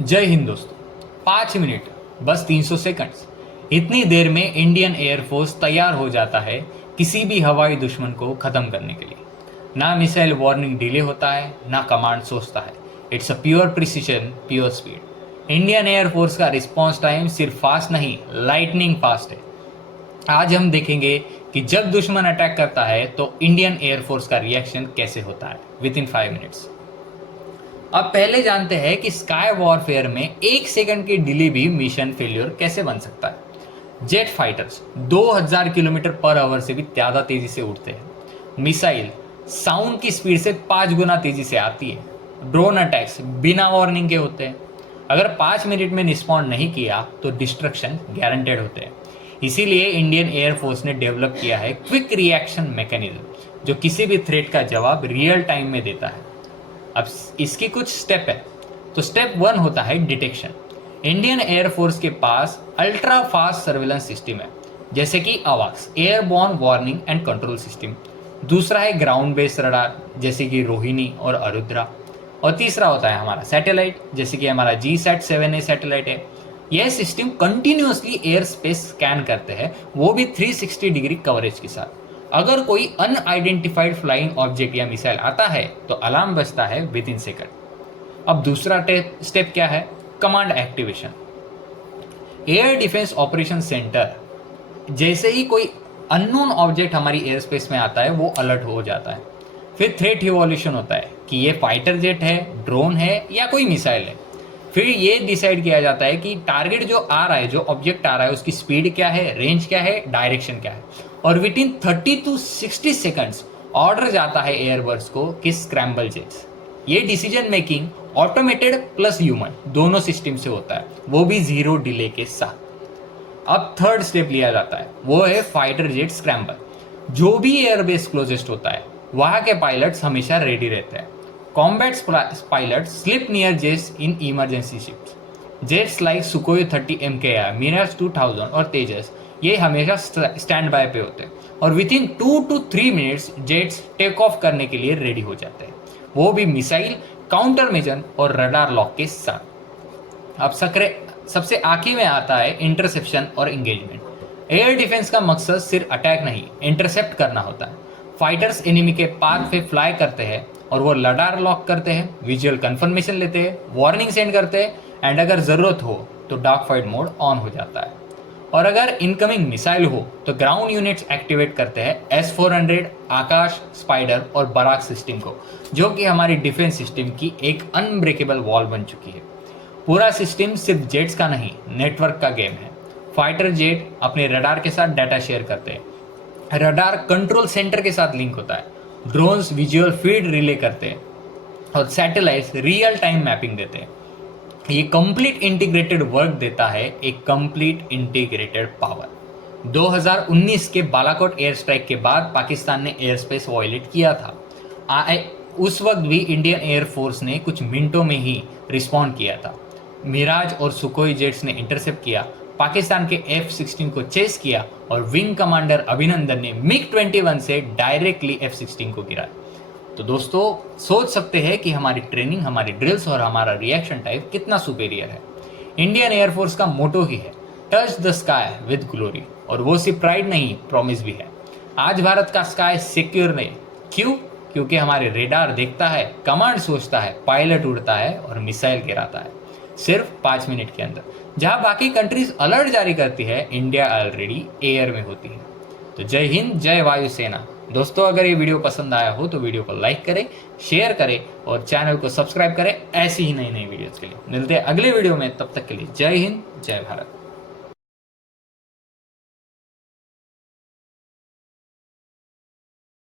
जय हिंद दोस्तों। 5 मिनट, बस 300 सेकंड्स, इतनी देर में इंडियन एयरफोर्स तैयार हो जाता है किसी भी हवाई दुश्मन को खत्म करने के लिए। ना मिसाइल वार्निंग डिले होता है, ना कमांड सोचता है। It's a pure precision, pure speed. Indian air force का रिस्पॉन्स टाइम सिर्फ फास्ट नहीं, लाइटनिंग फास्ट है। आज हम देखेंगे कि जब दुश्मन अटैक करता है तो इंडियन एयरफोर्स का रिएक्शन कैसे होता है विद इन 5 मिनट्स। अब पहले जानते हैं कि स्काई वॉरफेयर में 1 सेकंड की डिले भी मिशन फेल्योर कैसे बन सकता है। Jet fighters 2000 kilometre per hour से भी ज़्यादा तेजी से उड़ते हैं। मिसाइल साउंड की स्पीड से 5 गुना तेजी से आती है। ड्रोन अटैक्स बिना वार्निंग के होते हैं। अगर 5 मिनट में रिस्पॉन्ड नहीं किया तो डिस्ट्रक्शन गारंटेड होते हैं। इसीलिए इंडियन एयरफोर्स ने डेवलप किया है क्विक रिएक्शन मैकेनिज्म, जो किसी भी थ्रेट का जवाब रियल टाइम में देता है। अब इसकी कुछ स्टेप है। तो स्टेप 1 होता है डिटेक्शन। इंडियन एयरफोर्स के पास अल्ट्रा फास्ट सर्वेलेंस सिस्टम है, जैसे कि अवाक्स airborne warning and control system. दूसरा है ग्राउंड बेस्ड रडार, जैसे कि रोहिणी और आरुद्रा। और तीसरा होता है हमारा सैटेलाइट, जैसे कि हमारा GSAT-7A सैटेलाइट है। यह system continuously air space scan करते हैं, वो भी 360 डिग्री कवरेज के साथ। अगर कोई अनआइडेंटिफाइड फ्लाइंग ऑब्जेक्ट या मिसाइल आता है तो अलार्म बजता है विद इन सेकंड। अब दूसरा स्टेप क्या है? Command activation. Air defence operation centre जैसे ही कोई अननोन ऑब्जेक्ट हमारी एयर स्पेस में आता है वो अलर्ट हो जाता है। फिर थ्रेट इवोल्यूशन होता है कि ये फाइटर जेट है, ड्रोन है या कोई मिसाइल है। फिर ये डिसाइड किया जाता है कि टारगेट जो आ रहा है, जो ऑब्जेक्ट आ रहा है, उसकी स्पीड क्या है, रेंज क्या है, डायरेक्शन क्या है। और with in 30 to 60 seconds order जाता है एयरबर्ड्स को कि स्क्रैम्बल जेट्स। ये decision making automated plus human दोनों सिस्टम से होता है, वो भी 0 डिले के साथ। अब थर्ड स्टेप लिया जाता है, वो है फाइटर जेट स्क्रैम्बल। जो भी एयरबेस क्लोजेस्ट होता है वहां के पायलट्स हमेशा रेडी रहते हैं। Combat pilots sleep near jets in emergency shifts. Jets like Sukhoi 30 MKI, Mirage 2000 और तेजस ये हमेशा स्टैंड बाय पे होते हैं और within 2 to 3 minutes jets take off करने के लिए रेडी हो जाते हैं, वो भी मिसाइल, काउंटर मेजर और रडार लॉक के साथ। अब सबसे आखिर में आता है इंटरसेप्शन और इंगेजमेंट। एयर डिफेंस का मकसद सिर्फ अटैक नहीं, इंटरसेप्ट करना होता है। फाइटर्स एनिमी के पाथ पे फ्लाई करते हैं और वो रडार लॉक करते हैं, विजुअल कंफर्मेशन लेते हैं, वार्निंग सेंड करते हैं एंड अगर ज़रूरत हो तो डार्क फाइट मोड ऑन हो जाता है। और अगर इनकमिंग मिसाइल हो तो ग्राउंड यूनिट्स एक्टिवेट करते हैं S-400, आकाश, स्पाइडर और बराक सिस्टम को, जो कि हमारी डिफेंस सिस्टम की एक अनब्रेकेबल वॉल बन चुकी है। पूरा सिस्टम सिर्फ जेट्स का नहीं, नेटवर्क का गेम है। फाइटर जेट अपने रडार के साथ डाटा शेयर करते हैं, रडार कंट्रोल सेंटर के साथ लिंक होता है, ड्रोन्स विजुअल फीड रिले करते हैं और सैटेलाइट्स रियल टाइम मैपिंग देते हैं। ये कंप्लीट इंटीग्रेटेड वर्क देता है एक कंप्लीट इंटीग्रेटेड पावर। 2019 के बालाकोट एयर स्ट्राइक के बाद पाकिस्तान ने एयर स्पेस वायलेट किया था। उस वक्त भी इंडियन एयरफोर्स ने कुछ मिनटों में ही रिस्पॉन्ड किया था। मिराज और सुकोई जेट्स ने इंटरसेप्ट किया, पाकिस्तान के F-16 को चेस किया और विंग कमांडर अभिनंदन ने MiG-21 से डायरेक्टली F-16 को गिराया। तो दोस्तों सोच सकते हैं कि हमारी ट्रेनिंग, हमारी ड्रिल्स और हमारा रिएक्शन टाइप कितना सुपेरियर है। इंडियन एयरफोर्स का मोटो ही है touch the sky with glory, और वो सिर्फ प्राइड नहीं, प्रॉमिस भी है। आज भारत का स्काई सिक्योर नहीं, क्यों? क्योंकि हमारे रेडार देखता है, कमांड सोचता है, पायलट उड़ता है और मिसाइल गिराता है सिर्फ 5 मिनट के अंदर। जहां बाकी कंट्रीज अलर्ट जारी करती है, इंडिया ऑलरेडी एयर में होती है। तो जय हिंद, जय वायुसेना। दोस्तों अगर ये वीडियो पसंद आया हो तो वीडियो को लाइक करें, शेयर करें और चैनल को सब्सक्राइब करें ऐसी ही नई नई वीडियोस के लिए। मिलते हैं अगले वीडियो में, तब तक के लिए जय हिंद, जय भारत।